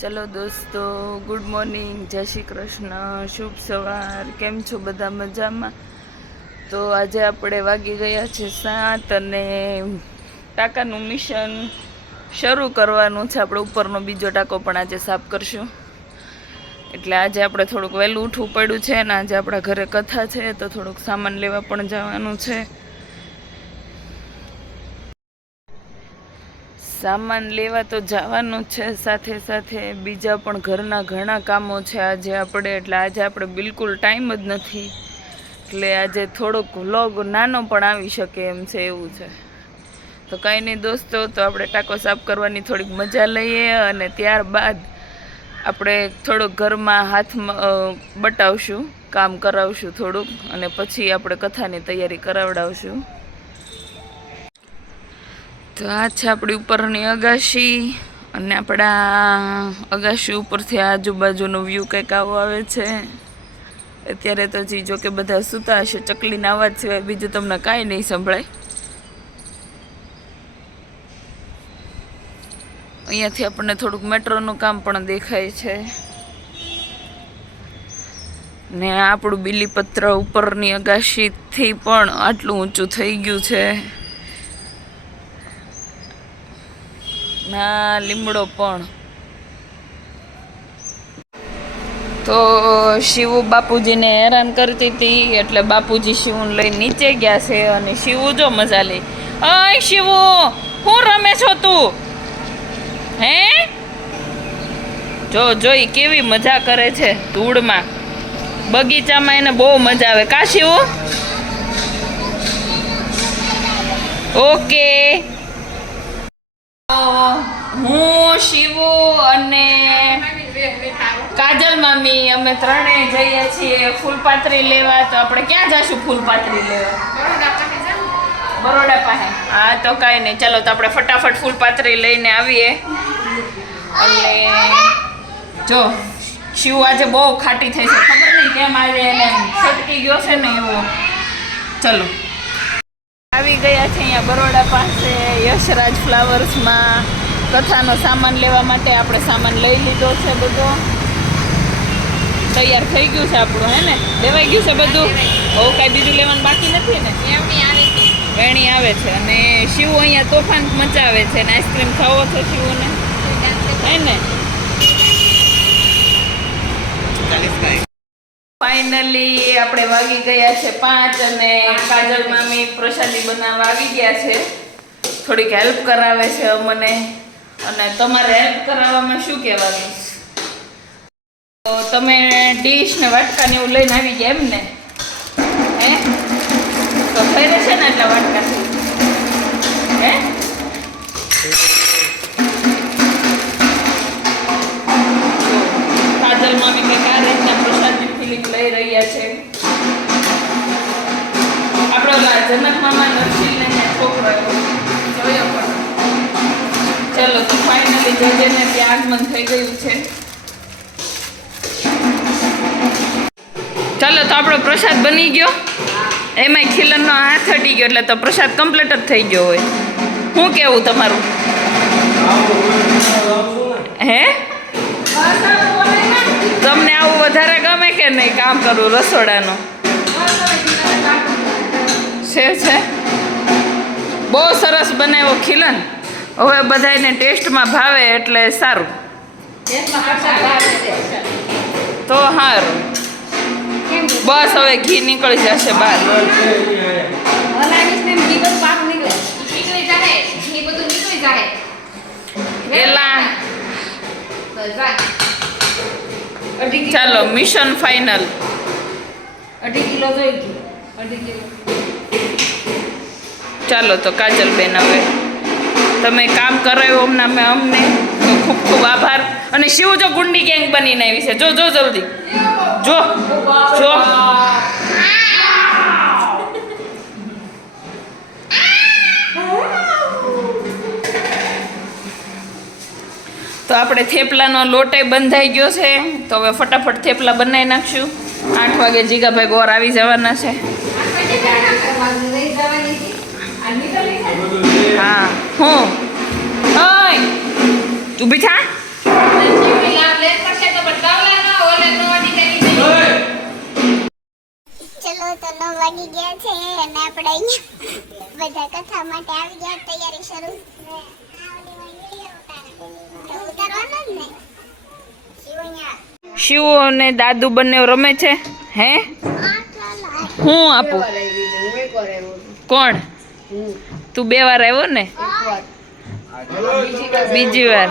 ચલો દોસ્તો, good morning, જય શ્રી કૃષ્ણ, શુભ સવાર, કેમ છો બધા મજામાં? તો આજે આપણે વાગી ગયા છે સાત અને ટાંકાનું મિશન શરૂ કરવાનું છે. આપણે ઉપરનો બીજો ટાંકો પણ આજે સાફ કરશું. એટલે આજે આપણે થોડુંક વહેલું ઉઠવું પડ્યું છે અને આજે આપણા ઘરે કથા છે, તો થોડુંક સામાન લેવા પણ જવાનું છે. સામાન લેવા તો જવાનું છે, સાથે સાથે બીજા પણ ઘરના ઘણા કામો છે આજે આપણે, એટલે આજે આપણે બિલકુલ ટાઈમ જ નથી. એટલે આજે થોડોક વ્લોગ નાનો પણ આવી શકે એમ છે, એવું છે. તો કંઈ નહીં દોસ્તો, તો આપણે ટાંકો સાફ કરવાની થોડીક મજા લઈએ અને ત્યારબાદ આપણે થોડુંક ઘરમાં હાથમાં બટાવશું, કામ કરાવશું થોડુંક અને પછી આપણે કથાની તૈયારી કરાવડાવશું. તો આ છે આપણી ઉપરની અગાશી અને આપણા અગાશી ઉપરથી આજુબાજુનો વ્યૂ કંઈક આવો આવે છે. અત્યારે તો જી જો કે બધા સૂતા હશે ચકલીના અવાજ સિવાય બીજું તમને કાંઈ નહીં સંભળાય. અહીંયાથી આપણને થોડુંક મેટ્રોનું કામ પણ દેખાય છે. ને આપણું બીલીપત્ર ઉપરની અગાશીથી પણ આટલું ઊંચું થઈ ગયું છે. ના, લીમડો પણ. તો શિવુ બાપુજીને હેરાન કરતી હતી, એટલે બાપુજી શિવને લઈ નીચે ગયા છે અને શિવુ જો મજા લે. અય શિવુ, હું રમે છો તું? હે? જો જોઈ કેવી મજા કરે છે ધૂળમાં. બગીચામાં એને બહુ મજા આવે. કા શિવુ? ઓકે. અમે ત્રણેય જઈએ છીએ ફૂલપાત્રી લેવા તો આપણે ક્યાં જશું ફૂલપાત્રી લેવા? બરોડા પાસે હા તો કાંઈ નહીં. ચાલો તો આપણે ફટાફટ ફૂલપાત્રી લઈને આવીએ. અને જો શિવ આજે બહુ ખાટી થઈ છે. ખબર નહીં કેમ આજે એને છટકી ગયો છે ને એવો. ચલો. આવી ગયા છે અહીંયા બરોડા પાસે યશરાજ ફ્લાવર્સમાં. કથાનો સામાન લેવા માટે આપણે સામાન લઈ લીધો છે બધો. તૈયાર થઈ ગયું છે આપણું હે ને? લેવાઈ ગયું છે બધું? હવે કાંઈ બીજું લેવાનું બાકી નથી ને? વેણી આવે છે. અને શિવ અહીંયા તોફાન મચાવે છે ને આઈસ્ક્રીમ ખાવો છે શિવને. હે ને? ફાઇનલી આપણે વાગી ગયા છે પાંચ અને કાજલ મામી પ્રસાદી બનાવવા આવી ગયા છે. થોડીક હેલ્પ કરાવે છે અમને. અને તમારે હેલ્પ કરાવવામાં શું કહેવાનું? તો તમે ડીશ ને વાટકા ને એવું લઈને આવી ગયા એમ ને? હે? તો થઈ રહેશે ને એટલા વાટકા? હે? કાજલ મામી કંઈક આ રીતના પ્રસાદની ફિલિંગ લઈ રહ્યા છે. આપણો જનક મામા નરસિંહ ને છોકરો જોયો પણ. ચલો તો ફાઇનલી જજેને ત્યાં આગમન થઈ ગયું છે. ચાલો તો આપણો પ્રસાદ બની ગયો. એમાંય ખીલનનો હાથ હટી ગયો એટલે તો પ્રસાદ કમ્પ્લીટ જ થઈ ગયો હોય. શું કેવું તમારું? હે? તમને આવું વધારે ગમે કે નહીં? કામ કરવું રસોડાનું. છે છે. બહુ સરસ બનાવ્યો ખીલન. હવે બધાને ટેસ્ટમાં ભાવે એટલે સારું. તો સારું બસ હવે ઘી નીકળી જશે બહાર. ચાલો મિશન ફાઇનલ અઢી કિલો જોઈ ચાલો તો કાજલબેન હવે. તમે કામ અમને અમે અમને. ખૂબ ખૂબ આભાર. અને શિવ જો ગુંડી ગેંગ બનીને આવી છે. જો જો, જલ્દી. જો જો. તો આપણે થેપલાનો લોટે બંધાઈ ગયો છે. તો હવે ફટાફટ થેપલા બનાવી નાખશું. આઠ વાગે જીગાભાઈ ગોર આવી જવાના છે. હા, હું. ઊભી થા? તો નવ વાગી ગયા છે અને આપણે અહીંયા બધા કથા માટે આવી ગયા તૈયારી શરૂ તો ઉતારવાનો જ ને શિવણ્યા શિવો અને દાદુ બંને રમે છે હે હું આપું. કોણ તું બે વાર આવ્યો ને બીજી વાર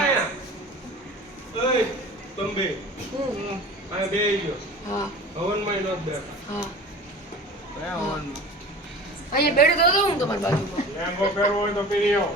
હું? આ બેહી ગયો. હા? અહીંયા બેઠો તો હતો હું તમારી બાજુમાં લેંગો પહેરવો હોય તો પહેરી આવો.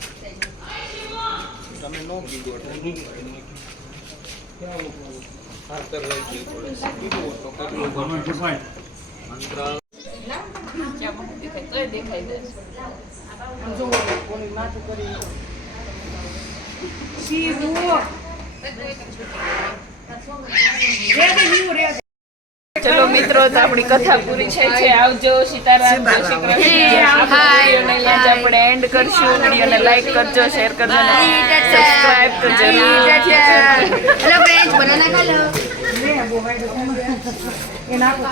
તમે નો કીધું તો દે ચલો મિત્રો તો આપણી કથા પૂરી છે છે. આવજો સીતારામ જય શ્રી કૃષ્ણ. વિડીયોને આપણે એન્ડ કરશું. વિડીયોને લાઈક કરજો શેર કરજો અને સબસ્ક્રાઇબ કરજો. હેલો ફ્રેન્ડ્સ બનાના ખા લો એ નાખો